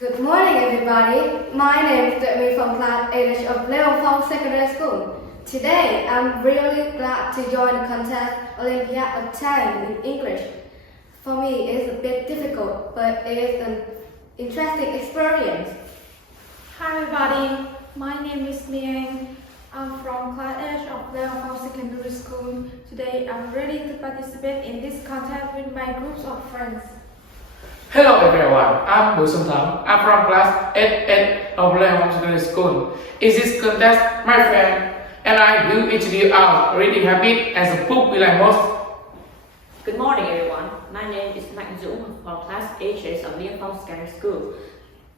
Good morning, everybody. My name is Tuệ from class 8 of Leon Secondary School. Today, I'm really glad to join the contest Olympiad of Time in English. For me, it's a bit difficult, but it is an interesting experience. Hi everybody, my name is Mian. I'm from class 8 of Leon Secondary School. Today I'm ready to participate in this contest with my groups of friends. Hello everyone, I'm Bùi Xuân Thắng. I'm from class 8 of Leon Secondary School. In this contest, my friend and I will introduce our reading habit and the book we like most. Good morning, everyone. My name is Mạnh Dũng from class HS of Leon Secondary School.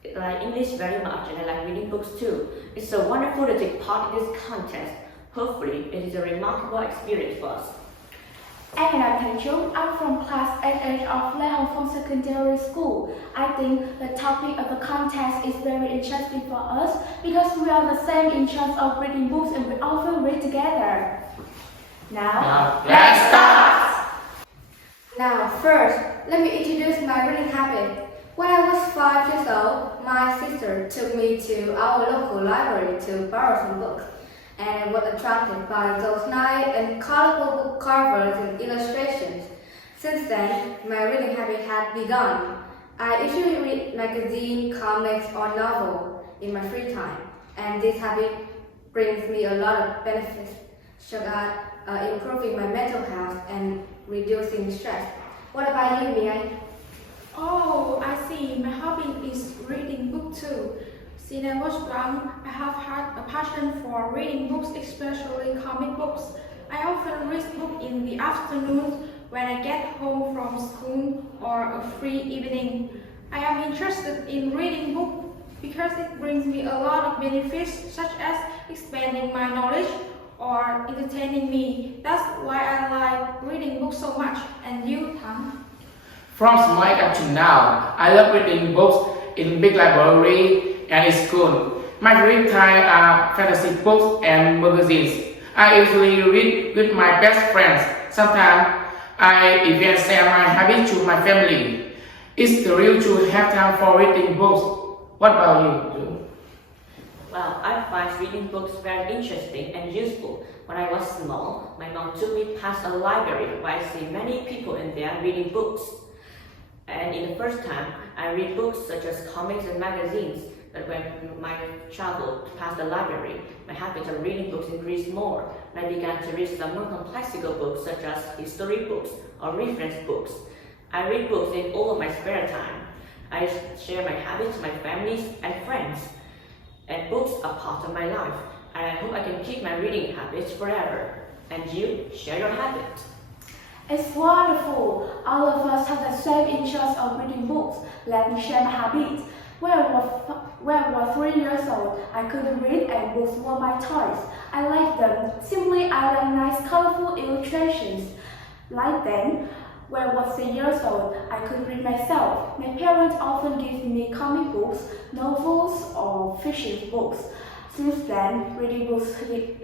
I like English very much and I like reading books too. It's so wonderful to take part in this contest. Hopefully, it is a remarkable experience for us. And I'm Thành Trung. I'm from class 8 of Leon Secondary School. I think the topic of the contest is very interesting for us because we are the same interest of reading books and we often read together. Now, let's start! Now, first, let me introduce my reading habit. When I was 5 years old, my sister took me to our local library to borrow some books, and I was attracted by those nice and colorful book covers and illustrations. Since then, my reading habit had begun. I usually read magazine, comics, or novel in my free time, and this habit brings me a lot of benefits, such as improving my mental health and reducing stress. What about you, Mia? Oh, I see. My hobby is reading books too. Since I was young, I have had a passion for reading books, especially comic books. I often read books in the afternoon when I get home from school or a free evening. I am interested in reading books because it brings me a lot of benefits such as expanding my knowledge or entertaining me. That's why I like reading books so much. And you, Thắng? From my up to now, I love reading books in big library and in school. My free time are fantasy books and magazines. I usually read with my best friends. Sometimes I even share my habits to my family. It's thrilling to have time for reading books. What about you? Well, I find reading books very interesting and useful. When I was small, my mom took me past a library where I see many people in there reading books. And in the first time, I read books such as comics and magazines. But when my traveled past the library, my habit of reading books increased more. And I began to read some more complexical books such as history books or reference books. I read books in all of my spare time. I share my habits with my families and friends. And books are part of my life. And I hope I can keep my reading habits forever. And you, share your habit. It's wonderful. All of us have the same interest of reading books. Let me share my habit. When I was 3 years old, I couldn't read and books were my toys. I like them. Simply, I like nice, colorful illustrations. Like then, when I was 3 years old, I could read myself. My parents often give me comic books, novels, or fiction books. Since then, reading books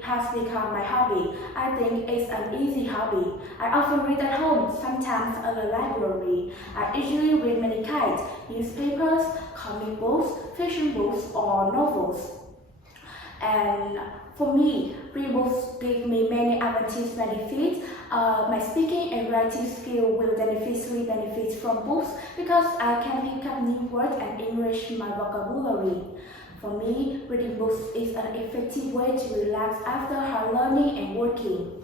has become my hobby. I think it's an easy hobby. I often read at home, sometimes at the library. I usually read many kinds: newspapers, comic books, fiction books, or novels. And for me, reading books give me many advantages benefits. My speaking and writing skill will beneficially benefit from books because I can pick up new words and enrich my vocabulary. For me, reading books is an effective way to relax after hard learning and working.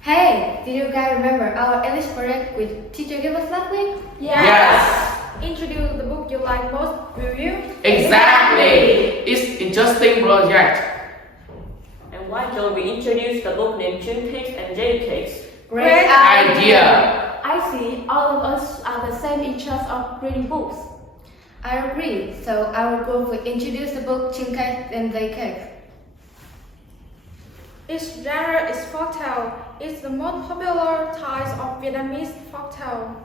Hey, did you guys remember our English project which teacher gave us last week? Yes! Introduce the book you like most, will you? Exactly! It's interesting project. And why don't we introduce the book named Twin Pigs and Jelly Cakes? Great Idea! I see all of us are the same interest of reading books. I agree, so our group will introduce the book Chim Cake and Dây Cake. Its genre is folktale. It's the most popular type of Vietnamese folktale.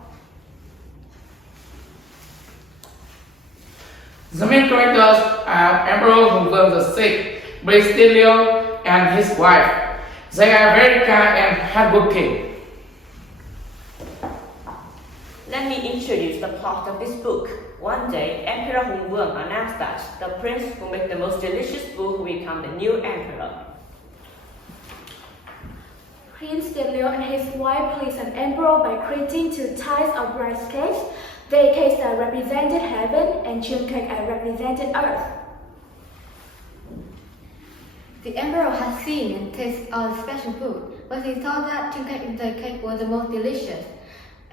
The main characters are Emperor Hùng Vương VI, Bastilio, and his wife. They are very kind and hardworking. Let me introduce introduce the plot of this book. One day, Emperor Hongwon announced that the prince who make the most delicious food will become the new emperor. Prince Liu and his wife pleased an emperor by creating 2 types of rice cakes. Day cakes that represented heaven and chun cake that represented earth. The emperor had seen and tasted all the special food, but he thought that chun cake and day cake were the most delicious.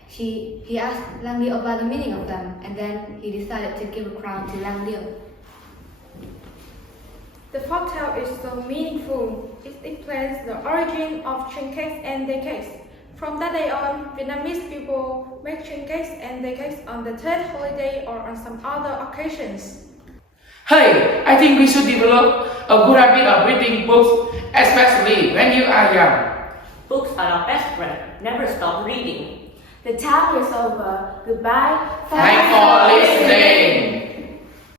He asked Lang Liu about the meaning of them, and then he decided to give a crown to Lang Liu. The folktale is so meaningful. It explains the origin of chun cakes and day cakes. From that day on, Vietnamese people make chun cakes and day cakes on the 3rd holiday or on some other occasions. Hey, I think we should develop a good habit of reading books, especially when you are young. Books are our best friend. Never stop reading. The time is over. Goodbye. Thanks for